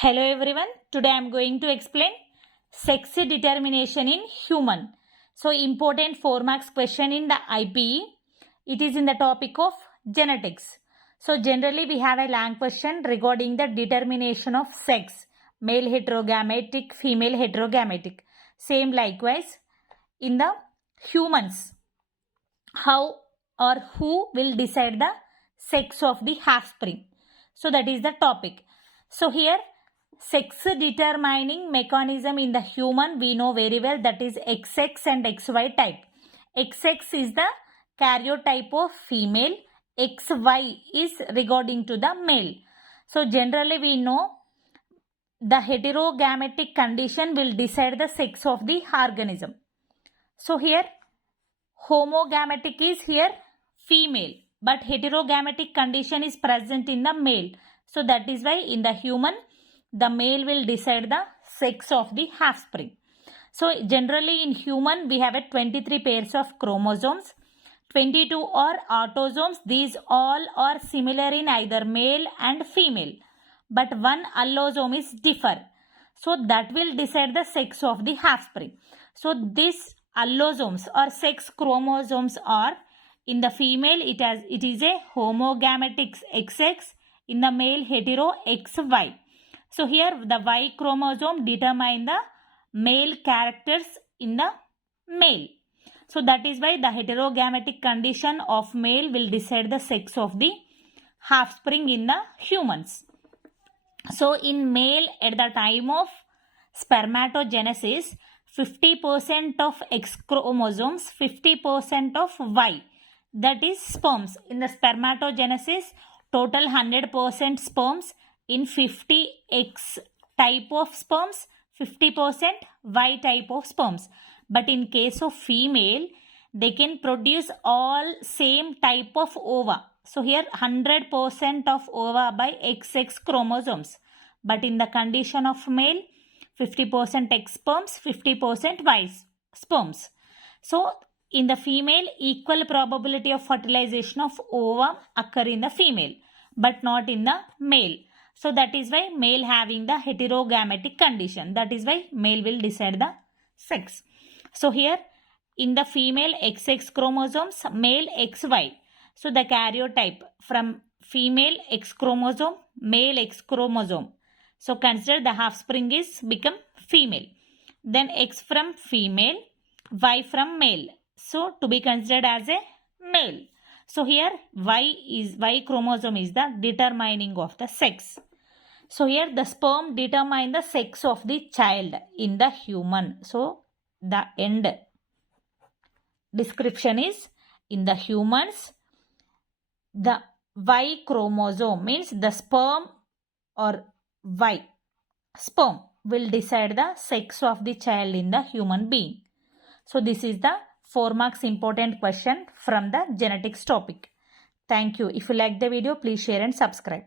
Hello everyone. Today I am going to explain sex determination in human. So important 4 marks question in the IPE. It is in the topic of genetics. So generally we have a long question regarding the determination of sex. Male heterogametic, female heterogametic. Same likewise in the humans. How or who will decide the sex of the offspring? So that is the topic. So here sex determining mechanism in the human we know very well, that is XX and XY type. XX is the karyotype of female, XY is regarding to the male. So generally we know the heterogametic condition will decide the sex of the organism. So here homogametic is here female, but heterogametic condition is present in the male. So that is why in the human the male will decide the sex of the offspring. So generally in human we have a 23 pairs of chromosomes, 22 are autosomes. These all are similar in either male and female, but one allosome is differ. So that will decide the sex of the offspring. So this allosomes or sex chromosomes are, in the female it is a homogametic XX, in the male hetero XY. So here the Y chromosome determine the male characters in the male. So that is why the heterogametic condition of male will decide the sex of the offspring in the humans. So in male at the time of spermatogenesis, 50% of X chromosomes, 50% of Y, that is sperms. In the spermatogenesis, total 100% sperms. In 50 X type of sperms, 50% Y type of sperms. But in case of female, they can produce all same type of ova. So here 100% of ova by XX chromosomes. But in the condition of male, 50% X sperms, 50% Y sperms. So in the female, equal probability of fertilization of ova occur in the female, but not in the male. So that is why male having the heterogametic condition. That is why male will decide the sex. So here in the female XX chromosomes, male XY. So the karyotype from female X chromosome, male X chromosome. So consider the offspring is become female. Then X from female, Y from male. So to be considered as a male. So here Y chromosome is the determining of the sex. So here the sperm determine the sex of the child in the human. So the end description is, in the humans the Y chromosome means the sperm or Y sperm will decide the sex of the child in the human being. So this is the 4 marks important question from the genetics topic. Thank you. If you like the video, please share and subscribe.